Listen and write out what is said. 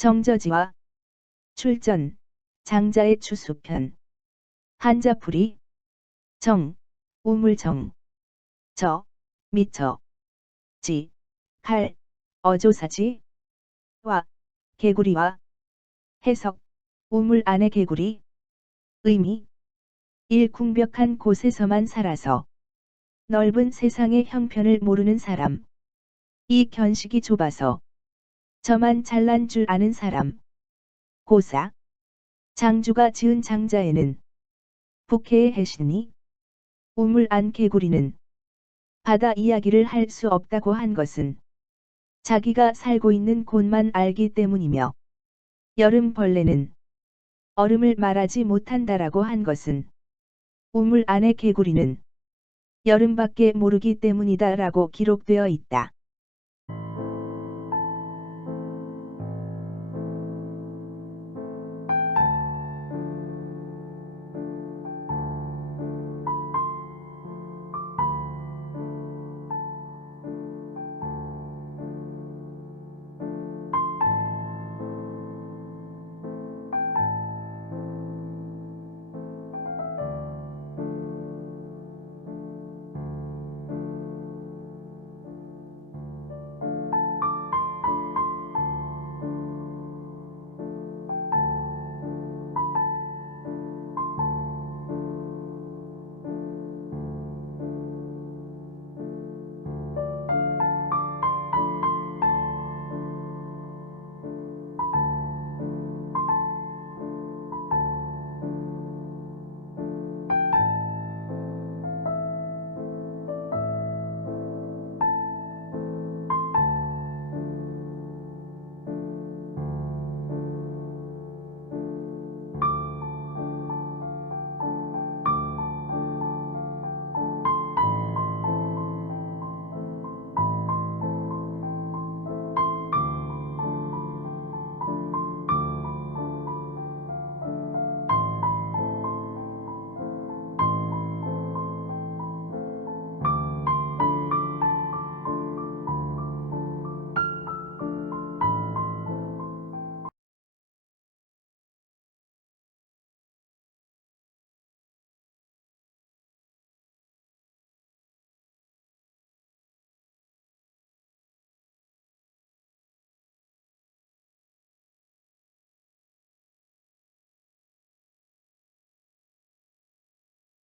정저지와 출전, 장자의 추수편, 한자풀이, 정, 우물정, 저, 미처, 지, 칼, 어조사지, 와, 개구리와, 해석, 우물 안의 개구리, 의미, 일궁벽한 곳에서만 살아서 넓은 세상의 형편을 모르는 사람, 이 견식이 좁아서 저만 잘난 줄 아는 사람, 고사, 장주가 지은 장자에는 북해의 해신이 우물 안 개구리는 바다 이야기를 할 수 없다고 한 것은 자기가 살고 있는 곳만 알기 때문이며 여름 벌레는 얼음을 말하지 못한다라고 한 것은 우물 안의 개구리는 여름밖에 모르기 때문이다라고 기록되어 있다.